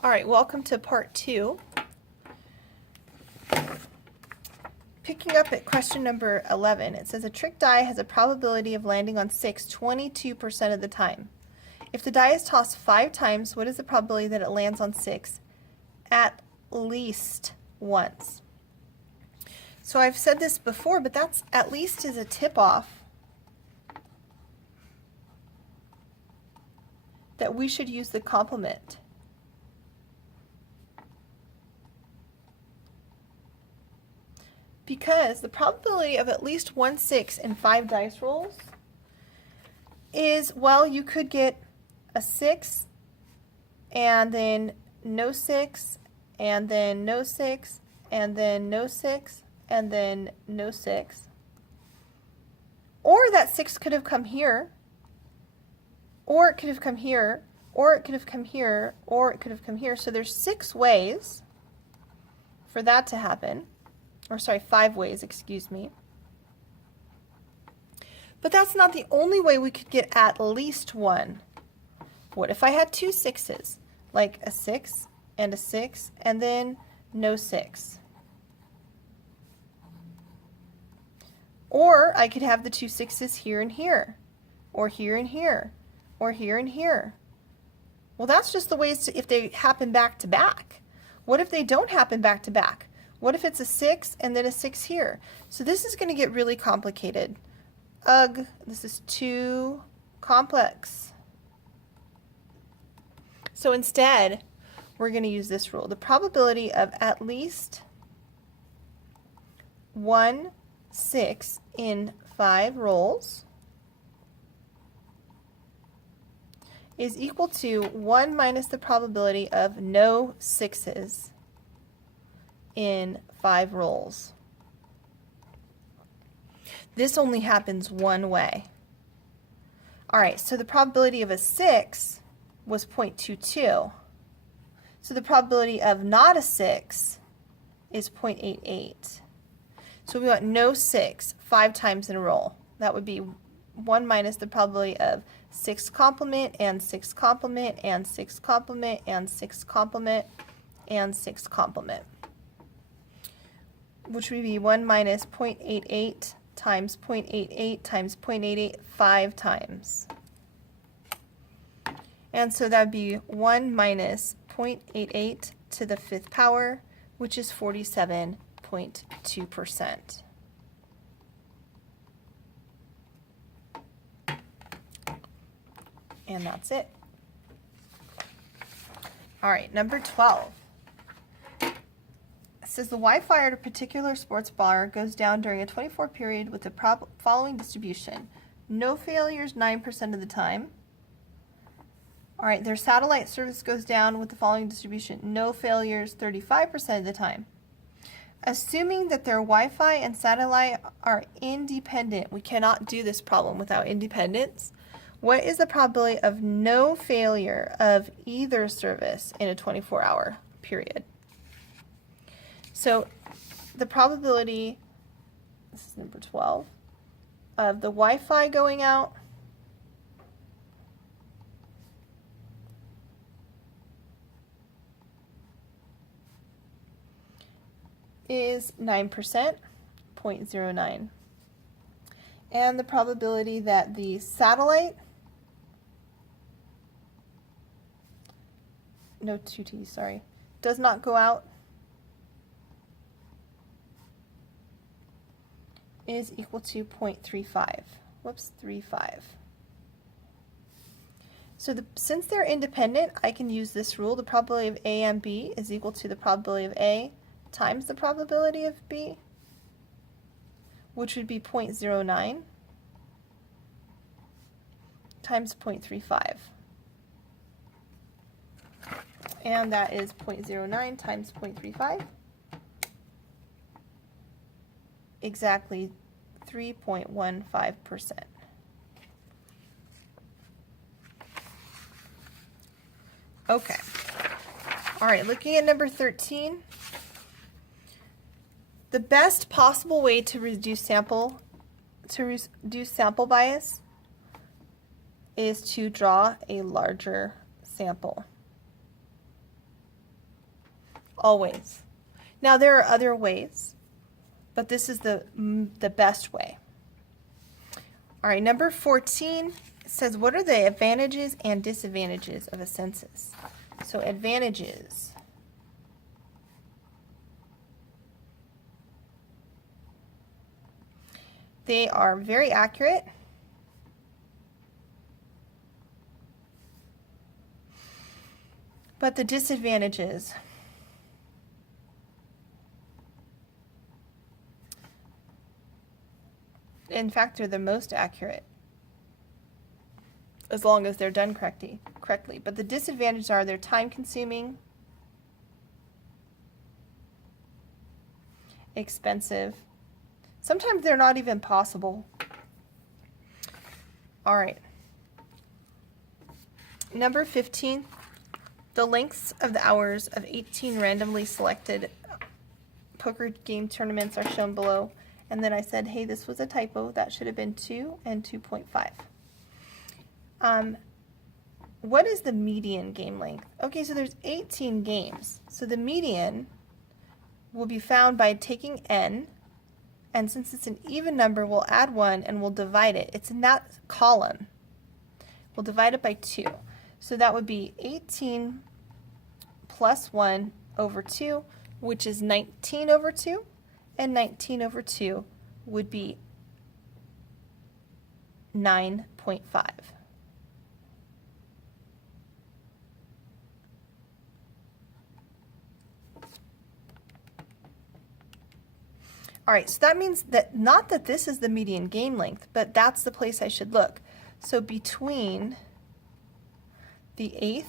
All right, welcome to part 2. Picking up at question number 11, it says a trick die has a probability of landing on 6 22% of the time. If the die is tossed 5 times, what is the probability that it lands on 6 at least once? So I've said this before, but that's at least is a tip-off that we should use the complement. Because the probability of at least 1 6 in 5 dice rolls is, well, you could get a 6 and then no 6 and then no 6 and then no 6 and then no 6. Or that 6 could have come here, or it could have come here, or it could have come here, or it could have come here. So there's 6 ways for that to happen. Or sorry, 5 ways, excuse me. But that's not the only way we could get at least one. What if I had 2 6s? Like a 6 and a 6 and then no 6. Or I could have the 2 6s here and here, or here and here, or here and here. Well, that's just the ways if they happen back to back. What if they don't happen back to back? What if it's a 6 and then a 6 here? So this is going to get really complicated. Ugh, this is too complex. So instead, we're going to use this rule. The probability of at least 1 6 in 5 rolls is equal to 1 minus the probability of no 6s in 5 rolls. This only happens one way. All right, so the probability of a 6 was 0.22. So the probability of not a 6 is 0.88. So we want no 6 5 times in a row. That would be 1 minus the probability of 6 complement and 6 complement and 6 complement and 6 complement and 6 complement, which would be 1 minus 0.88 times 0.88 times 0.88 5 times. And so that would be 1 minus 0.88 to the 5th power, which is 47.2%. And that's it. All right, number 12. It says the Wi-Fi at a particular sports bar goes down during a 24 period with the following distribution. No failures 9% of the time. All right, their satellite service goes down with the following distribution. No failures 35% of the time. Assuming that their Wi-Fi and satellite are independent, we cannot do this problem without independence. What is the probability of no failure of either service in a 24-hour period? So the probability, this is number 12, of the Wi-Fi going out is 9%, 0.09. And the probability that the satellite, no 2 T's, sorry, does not go out is equal to 0.35. Whoops, 35. So since they're independent, I can use this rule. The probability of A and B is equal to the probability of A times the probability of B, which would be 0.09 times 0.35. And that is 0.09 times 0.35. Exactly 3.15%. Okay. All right, looking at number 13. The best possible way to reduce sample bias is to draw a larger sample. always. Now there are other ways, but this is the best way. All right, number 14 says, what are the advantages and disadvantages of a census? So advantages. They are very accurate. But the disadvantages. In fact, they're the most accurate, as long as they're done correctly. But the disadvantages are they're time-consuming, expensive. Sometimes they're not even possible. All right. Number 15, the lengths of the hours of 18 randomly selected poker game tournaments are shown below. And then I said, hey, this was a typo. That should have been 2 and 2.5. What is the median game length? Okay, so there's 18 games. So the median will be found by taking n, and since it's an even number, we'll add 1 and we'll divide it. It's in that column. We'll divide it by 2. So that would be 18 plus 1 over 2, which is 19 over 2. And 19 over 2 would be 9.5. All right, so that means that not that this is the median game length, but that's the place I should look. So between the 8th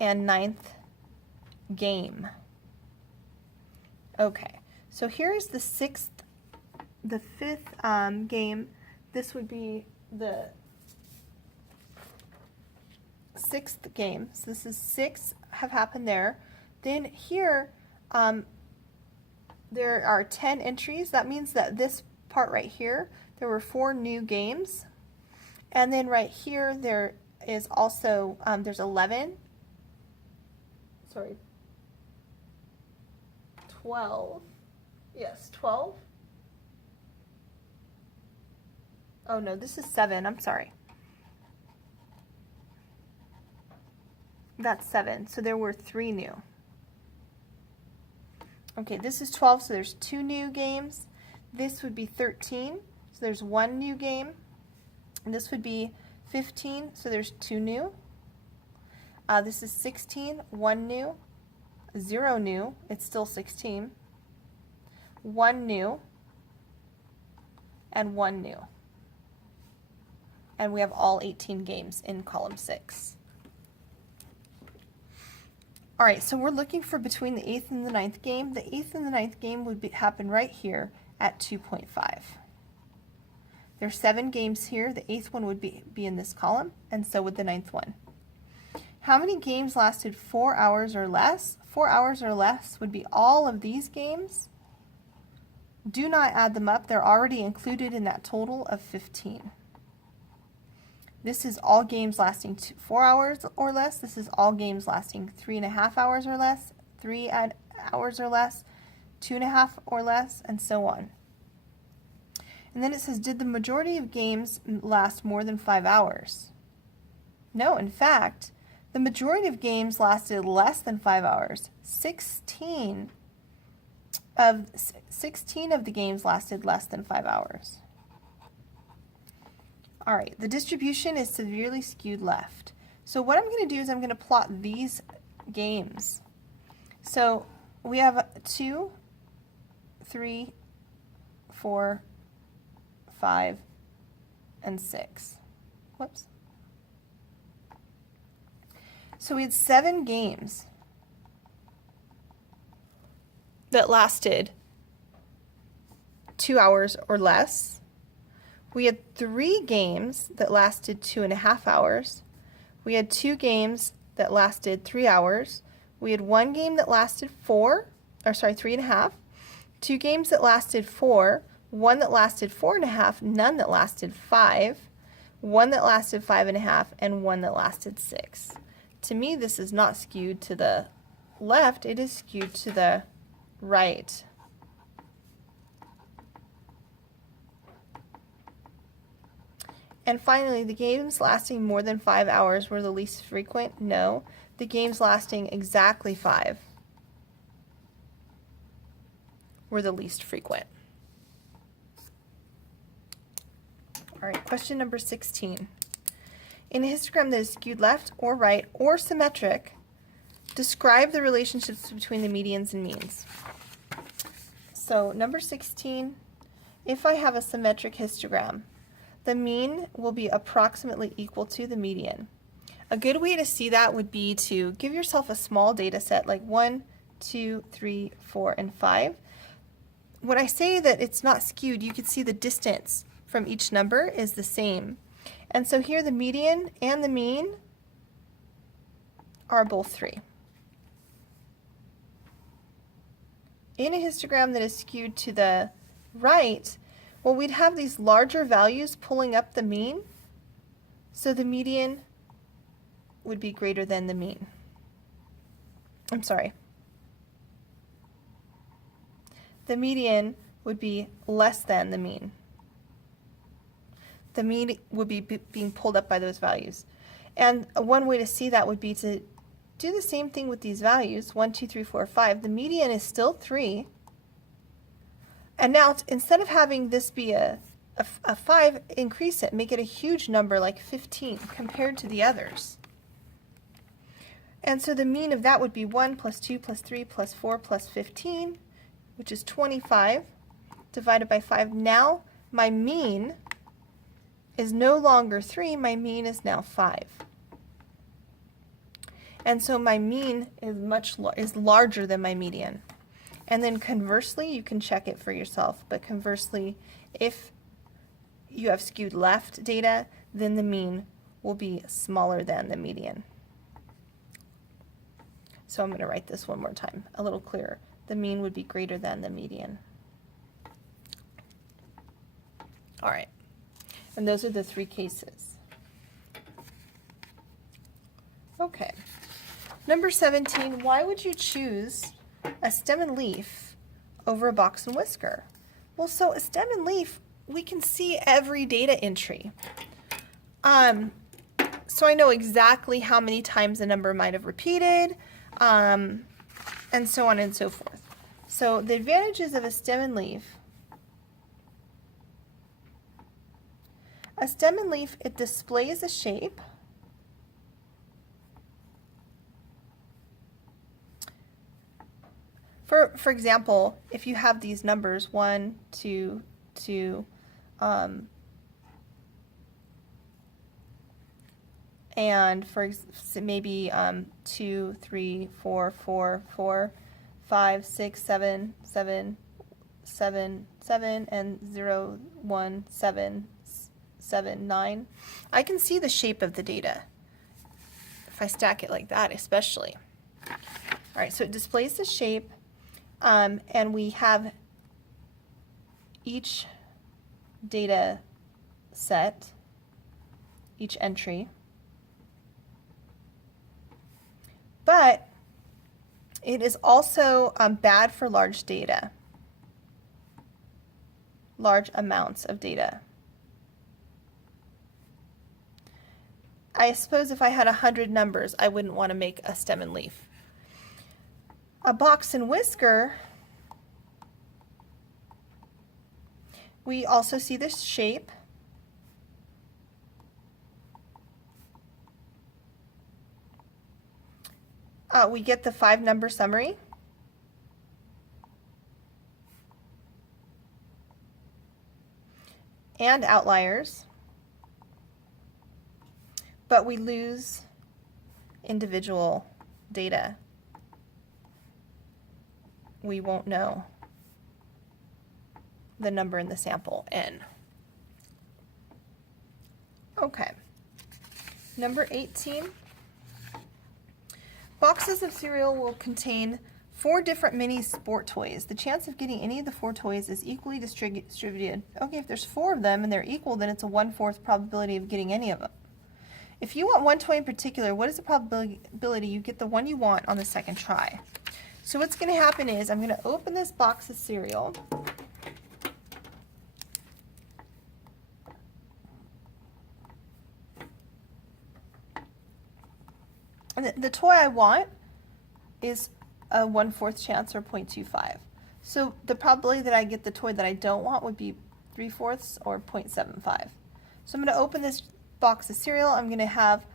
and 9th game. Okay, so here's the 5th game. This would be the 6th game. So this is 6 have happened there. Then here, there are 10 entries. That means that this part right here, there were 4 new games. And then right here, there is also, there's 11. Sorry. 12. Yes, 12. Oh no, this is 7. I'm sorry. That's 7. So there were 3 new. Okay, this is 12, so there's 2 new games. This would be 13, so there's 1 new game. And this would be 15, so there's 2 new. This is 16, 1 new. 0 new, it's still 16, 1 new, and 1 new. And we have all 18 games in column 6. All right, so we're looking for between the 8th and the 9th game. The 8th and the 9th game would happen right here at 2.5. There's 7 games here. The 8th one would be in this column, and so would the 9th one. How many games lasted 4 hours or less? 4 hours or less would be all of these games. Do not add them up. They're already included in that total of 15. This is all games lasting 4 hours or less. This is all games lasting 3.5 hours or less, 3 hours or less, 2.5 or less, and so on. And then it says, did the majority of games last more than 5 hours? No, in fact, the majority of games lasted less than 5 hours. 16 of the games lasted less than 5 hours. All right, the distribution is severely skewed left. So what I'm going to do is I'm going to plot these games. So we have 2, 3, 4, 5, and 6. Whoops. So we had 7 games that lasted 2 hours or less. We had 3 games that lasted 2.5 hours. We had 2 games that lasted 3 hours. We had 1 game that lasted 3.5. 2 games that lasted 4. 1 that lasted 4.5. None that lasted 5. 1 that lasted 5.5, and 1 that lasted 6. To me, this is not skewed to the left, it is skewed to the right. And finally, the games lasting more than 5 hours were the least frequent. No, the games lasting exactly 5 were the least frequent. All right, question number 16. In a histogram that is skewed left or right or symmetric, describe the relationships between the medians and means. So number 16, if I have a symmetric histogram, the mean will be approximately equal to the median. A good way to see that would be to give yourself a small data set like 1, 2, 3, 4, and 5. When I say that it's not skewed, you can see the distance from each number is the same. And so here the median and the mean are both 3. In a histogram that is skewed to the right, well, we'd have these larger values pulling up the mean, so the median would be greater than the mean. I'm sorry. The median would be less than the mean. The mean would be being pulled up by those values. And one way to see that would be to do the same thing with these values, 1, 2, 3, 4, 5. The median is still 3. And now, instead of having this be a 5, increase it, make it a huge number like 15 compared to the others. And so the mean of that would be 1 plus 2 plus 3 plus 4 plus 15, which is 25, divided by 5. Now my mean is no longer 3, my mean is now 5. And so my mean is larger than my median. And then conversely, you can check it for yourself, but conversely, if you have skewed left data, then the mean will be smaller than the median. So I'm going to write this one more time, a little clearer. The mean would be greater than the median. All right, and those are the 3 cases. Okay, number 17, why would you choose a stem and leaf over a box and whisker? Well, so a stem and leaf, we can see every data entry. So I know exactly how many times the number might have repeated, and so on and so forth. So the advantages of a stem and leaf. A stem and leaf, it displays a shape. For example, if you have these numbers 1, 2, 2, and for maybe 2, 3, 4, 4, 4, 5, 6, 7, 7, 7, 7, and 0, 1, 7, 7, 9, I can see the shape of the data if I stack it like that, especially. All right, so it displays the shape. And we have each data set, each entry, but it is also bad for large data, large amounts of data. I suppose if I had 100 numbers, I wouldn't want to make a stem and leaf. A box and whisker, we also see this shape. We get the 5-number summary. And outliers. But we lose individual data. We won't know the number in the sample, n. Okay, number 18. Boxes of cereal will contain 4 different mini sport toys. The chance of getting any of the 4 toys is equally distributed. Okay, if there's 4 of them and they're equal, then it's a 1/4 probability of getting any of them. If you want one toy in particular, what is the probability you get the one you want on the second try? So what's going to happen is I'm going to open this box of cereal. And the toy I want is a 1/4 chance, or 0.25. So the probability that I get the toy that I don't want would be 3/4 or 0.75. So I'm going to open this box of cereal. I'm going to have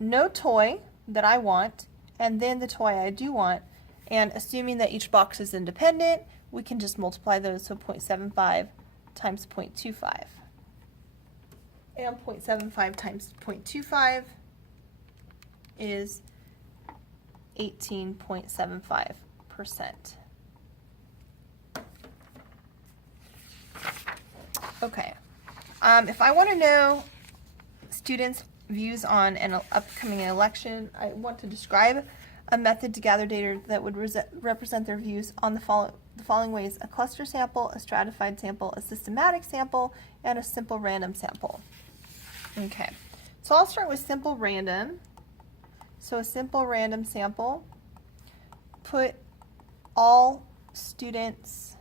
no toy that I want, and then the toy I do want. And assuming that each box is independent, we can just multiply those, so 0.75 times 0.25. And 0.75 times 0.25 is 18.75%. Okay, if I want to know students' views on an upcoming election, I want to describe a method to gather data that would represent their views on the following ways: a cluster sample, a stratified sample, a systematic sample, and a simple random sample. Okay, so I'll start with simple random. So a simple random sample, put all students'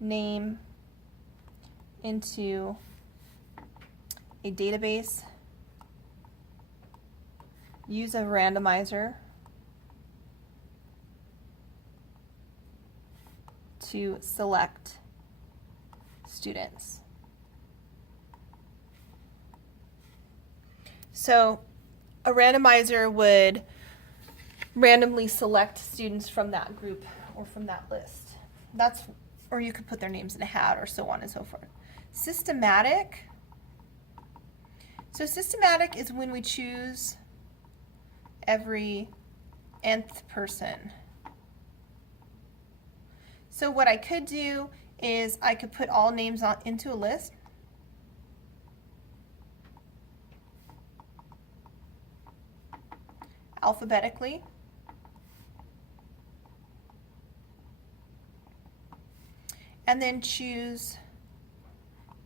name into a database, use a randomizer to select students. So a randomizer would randomly select students from that group or from that list. Or you could put their names in a hat, or so on and so forth. Systematic. So systematic is when we choose every nth person. So what I could do is I could put all names into a list. Alphabetically. And then choose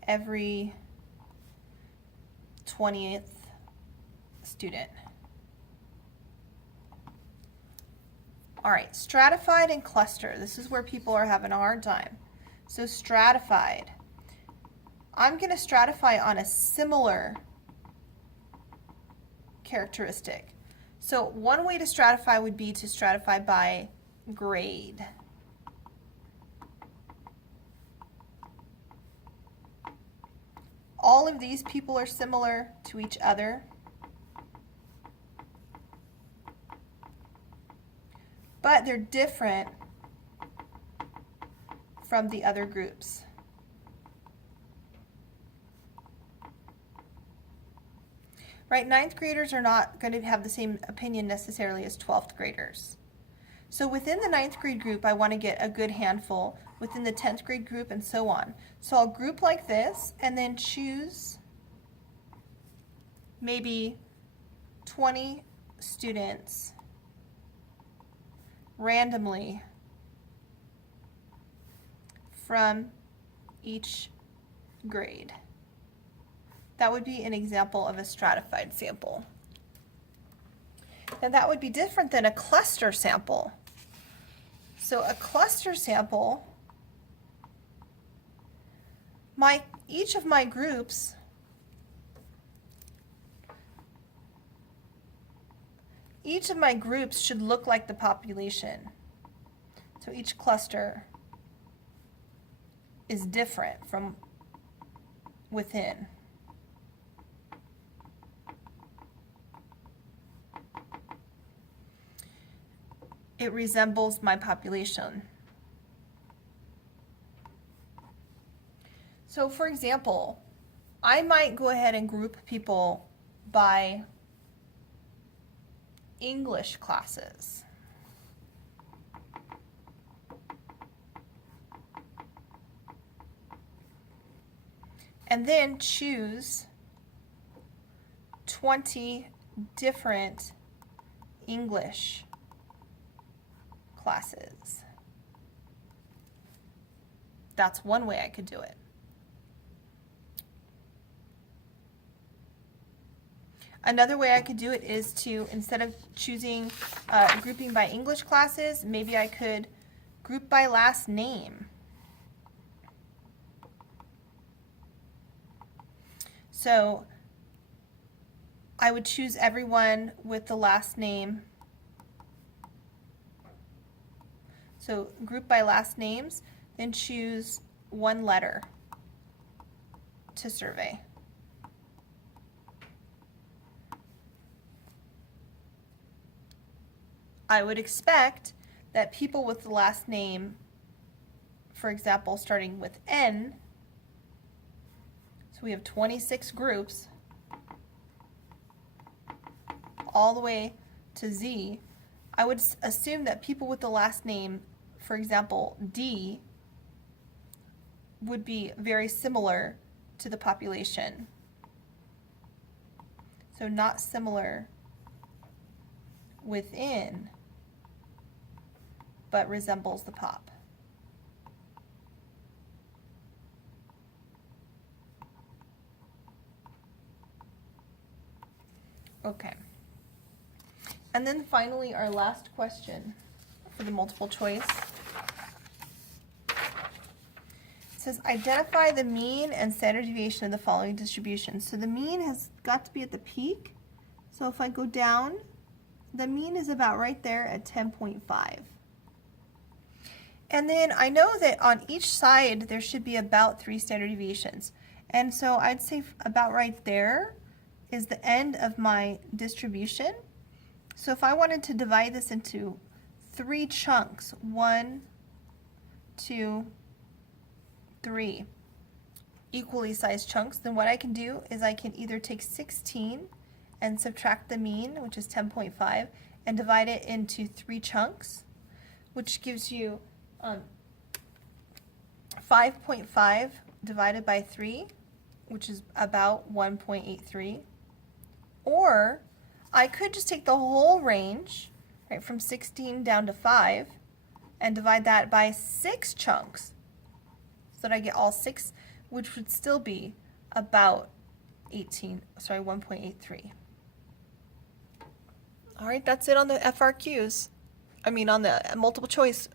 every 20th student. All right, stratified and cluster. This is where people are having a hard time. So stratified. I'm going to stratify on a similar characteristic. So one way to stratify would be to stratify by grade. All of these people are similar to each other, but they're different from the other groups. Right, 9th graders are not going to have the same opinion necessarily as 12th graders. So within the 9th grade group, I want to get a good handful, within the 10th grade group, and so on. So I'll group like this and then choose maybe 20 students randomly from each grade. That would be an example of a stratified sample. And that would be different than a cluster sample. So a cluster sample, each of my groups should look like the population. So each cluster is different from within. It resembles my population. So for example, I might go ahead and group people by English classes. And then choose 20 different English classes. That's one way I could do it. Another way I could do it is to, instead of choosing grouping by English classes, maybe I could group by last name. So I would choose everyone with the last name. So group by last names, then choose one letter to survey. I would expect that people with the last name, for example, starting with N, so we have 26 groups, all the way to Z, I would assume that people with the last name, for example, D, would be very similar to the population. So not similar within, but resembles the pop. Okay. And then finally, our last question for the multiple choice. It says, identify the mean and standard deviation of the following distribution. So the mean has got to be at the peak. So if I go down, the mean is about right there at 10.5. And then I know that on each side there should be about 3 standard deviations. And so I'd say about right there is the end of my distribution. So if I wanted to divide this into 3 chunks, 1, 2, 3, equally sized chunks, then what I can do is I can either take 16 and subtract the mean, which is 10.5, and divide it into 3 chunks, which gives you 5.5 divided by 3, which is about 1.83. Or I could just take the whole range, right, from 16 down to 5, and divide that by 6 chunks, so that I get all 6, which would still be about 1.83. All right, that's it on the FRQs. I mean, on the multiple choice